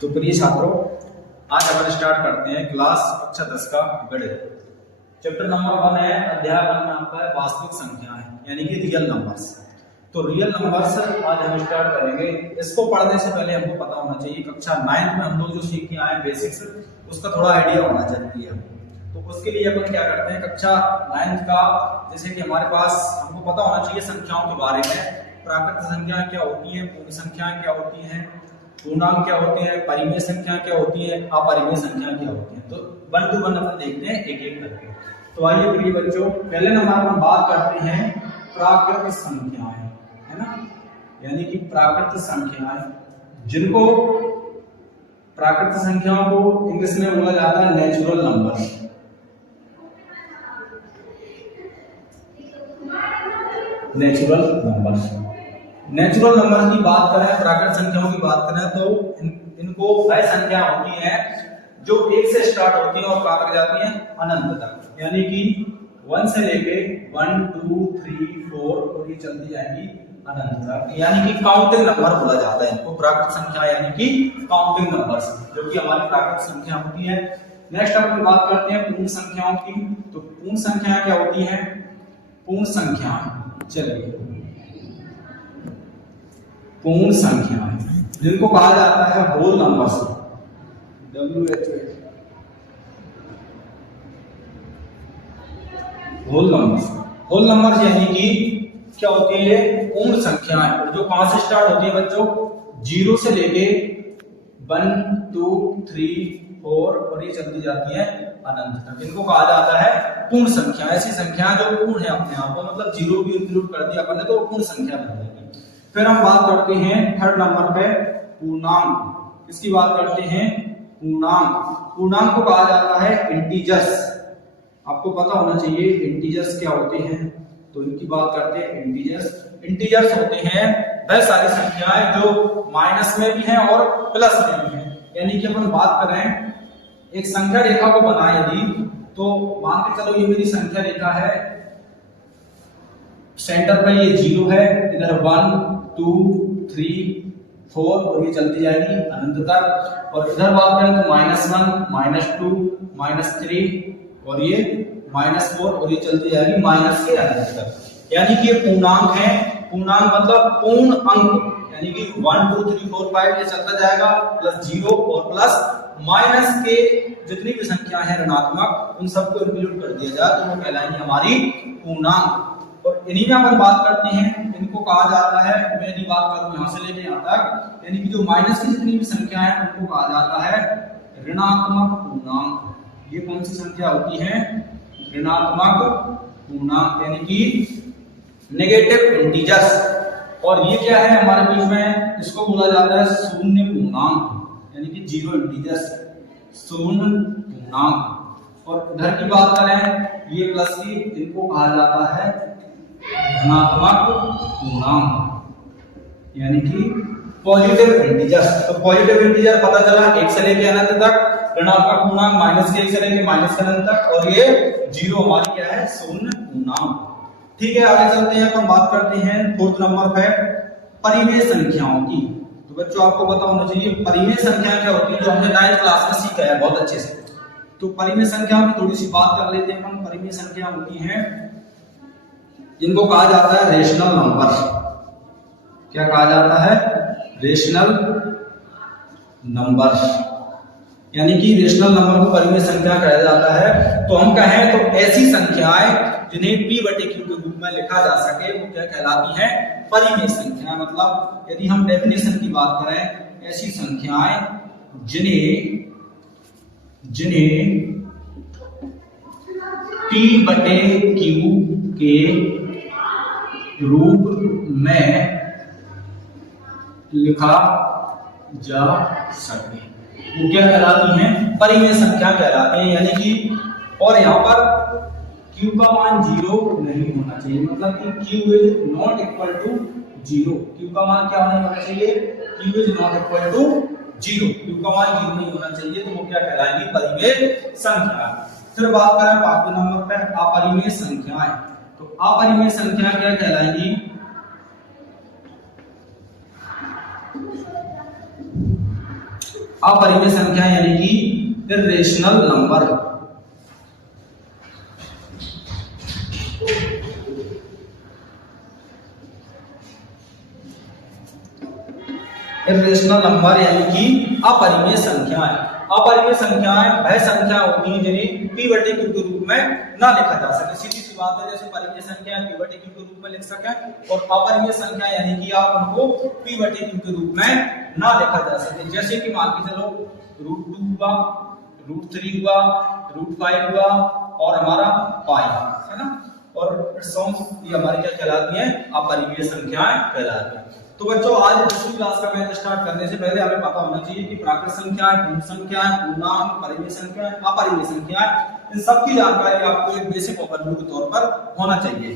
तो प्रिय छात्रों, आज अपन स्टार्ट करते हैं क्लास कक्षा 10 का गणित। चैप्टर नंबर 1 है, अध्याय 1 में आपका है वास्तविक संख्याएं यानी कि रियल नंबर्स। तो रियल नंबर्स आज हम स्टार्ट करेंगे। इसको पढ़ने से पहले हमको पता होना चाहिए कक्षा 9 में हम लोग जो सीख के आए बेसिक्स, उसका थोड़ा आइडिया होना जरूरी है। तो उसके लिए अपन क्या करते हैं, कक्षा 9 का जैसे कि हमारे पास हमको पता होना चाहिए संख्याओं के बारे में। प्राकृत संख्याएं क्या होती हैं, पूर्ण संख्याएं क्या होती हैं, पूर्णांक क्या होते हैं, परिमेय संख्या क्या होती है, अपरिमेय संख्या क्या होती है। तो 1 to 1 अपन देखते हैं एक एक करके। तो आइए प्रिय बच्चों, पहले नंबर पर बात करते हैं प्राकृत संख्याएं, है ना, यानी कि प्राकृत संख्याएं, जिनको प्राकृत संख्याओं को इंग्लिश में बोला जाता है नेचुरल नंबर। नेचुरल नंबर की बात करें, प्राकृत संख्याओं की बात करें तो इनको वह संख्या होती है जो 1 से स्टार्ट होती है और कहां तक जाती है, अनंत तक। यानी कि 1 से लेके 1 2 3 4 और ये चलती जाएगी अनंत तक। यानी कि काउंटिंग नंबर बोला जाता है इनको, प्राकृत संख्या यानी कि काउंटिंग नंबर्स, जो कि हमारी प्राकृत संख्या होती है। नेक्स्ट अपन बात करते हैं पूर्ण संख्याओं की। तो पूर्ण संख्याएं क्या होती हैं, पूर्ण संख्याएं, चलिए पूर्ण संख्याएं जिनको कहा जाता है होल नंबर्स, होल नंबर्स यानी कि क्या होती है, पूर्ण संख्याएं जो कहां से स्टार्ट होती है बच्चों, 0 से लेके 1 2 3 4 और ये चलती जाती है अनंत तक। इनको कहा जाता है पूर्ण संख्या। ऐसी संख्या जो पूर्ण है अपने आप में, मतलब 0 भी इंक्लूड कर दिया अपन ने तो पूर्ण संख्या बन जाएगी। फिर हम बात करते हैं थर्ड नंबर पे पूर्णांक। इसकी बात करते हैं पूर्णांक। पूर्णांक को कहा जाता है इंटीजर्स। आपको पता होना चाहिए इंटीजर्स क्या होते हैं, तो इनकी बात करते हैं इंटीजर्स। इंटीजर्स होते हैं वह सारी संख्याएं जो माइनस में भी हैं और प्लस में भी हैं। यानी कि अपन बात करें एक संख्या रेखा को बनाए यदि, तो मान के चलो ये मेरी संख्या रेखा है, सेंटर पे ये 0 है, इधर 1 2 3 4 और ये चलती जाएगी अनंत तक। और इधर बात करें तो -1 -2 -3 और ये -4 और ये चलती जाएगी माइनस के अनंत तक। यानी कि ये पूर्णांक है। पूर्णांक मतलब पूर्ण अंक, यानी कि 1 2 3 4 5 ये चलता जाएगा, प्लस 0 और प्लस माइनस के जितनी भी संख्या है ऋणात्मक, उन सबको इंक्लूड कर दिया जाए तो वो कहलाएंगी हमारी पूर्णांक। और इन्हीं में अपन बात करते हैं, इनको कहा जाता है, मैं यदि बात करूं यहां से लेके यहां तक, यानी कि जो माइनस की जितनी भी संख्या है उनको कहा जाता है ऋणात्मक पूर्णांक। ये कौन सी संख्या होती है, ऋणात्मक पूर्णांक, यानी कि नेगेटिव इंटीजर्स। और ये क्या है हमारे बीच में, इसको बोला जाता है शून्य पूर्णांक, यानी कि 0 इंटीजर्स, शून्य पूर्णांक। और इधर की बात करें ये प्लस की, इनको कहा जाता है धनात्मक पूर्णांक, यानी कि पॉजिटिव इंटीजर्स। तो पॉजिटिव इंटीजर पता चला 1 से लेके अनंत तक, ऋणात्मक पूर्णांक -1 से लेके -1 तक, और ये 0 हमारी क्या है, शून्य पूर्णांक। ठीक है, आगे चलते हैं। तो हम बात करते हैं फोर्थ नंबर पे परिमेय संख्याओं की। तो बच्चों आपको पता होना चाहिए परिमेय संख्या क्या होती है, जो हमने 9th क्लास में सीखा है बहुत अच्छे से। तो परिमेय संख्याओं की थोड़ी सी बात कर लेते हैं हम। परिमेय संख्या होती हैं जिनको कहा जाता है रेशनल नंबर। क्या कहा जाता है, रेशनल नंबर, यानी कि रेशनल नंबर को परिमेय संख्या कहा जाता है। तो हम कहें तो ऐसी संख्याएं जिन्हें p/q के रूप में लिखा जा सके वो क्या कहलाती है, परिमेय संख्या। मतलब यदि हम डेफिनेशन की बात करें, ऐसी संख्याएं जिन्हें p/q के रूप में लिखा जा सके वो क्या कहलाती हैं, परिमेय संख्या कहलाते हैं। यानी कि और यहाँ पर q का मान 0 नहीं होना चाहिए, मतलब कि q is not equal to 0। q का मान क्या नहीं होना चाहिए, q is not equal to 0। q का मान 0 नहीं होना चाहिए, तो वो क्या कहलाएंगी, परिमेय संख्या। फिर बात करें 5वें नंबर पे अपरिमेय संख्याएं। तो अपरिमेय संख्या क्या कहलाएंगी, अपरिमेय संख्या यानी कि इर्रेशनल नंबर। इर्रेशनल नंबर यानी कि अपरिमेय संख्याएं। अपरिमेय संख्याएं वह संख्या होती हैं जिन्हें पीवटी क्यू के रूप में ना लिखा जा सके। सीधी सी बात है, जैसे परिमेय संख्याएं पीवटी क्यू के रूप में लिख सकें, और अपरिमेय संख्या यानी कि आप उनको पीवटी क्यू के रूप में ना लिखा जा सके। जैसे कि मान के चलो √2 हुआ, √3 हुआ, √5 हुआ और हमारा पाई, है ना। और ये हमारी क्या कहलाती हैं? अपरिमेय संख्याएं कहलाती हैं। तो बच्चों, आज दूसरी क्लास का मैथ स्टार्ट करने से पहले हमें पता होना चाहिए कि प्राकृत संख्याएं, पूर्ण संख्याएं, पूर्णांक, परिमेय संख्याएं, अपरिमेय संख्याएं, इन सब की जानकारी आपको एक बेसिक ओवरव्यू के तौर पर होना चाहिए।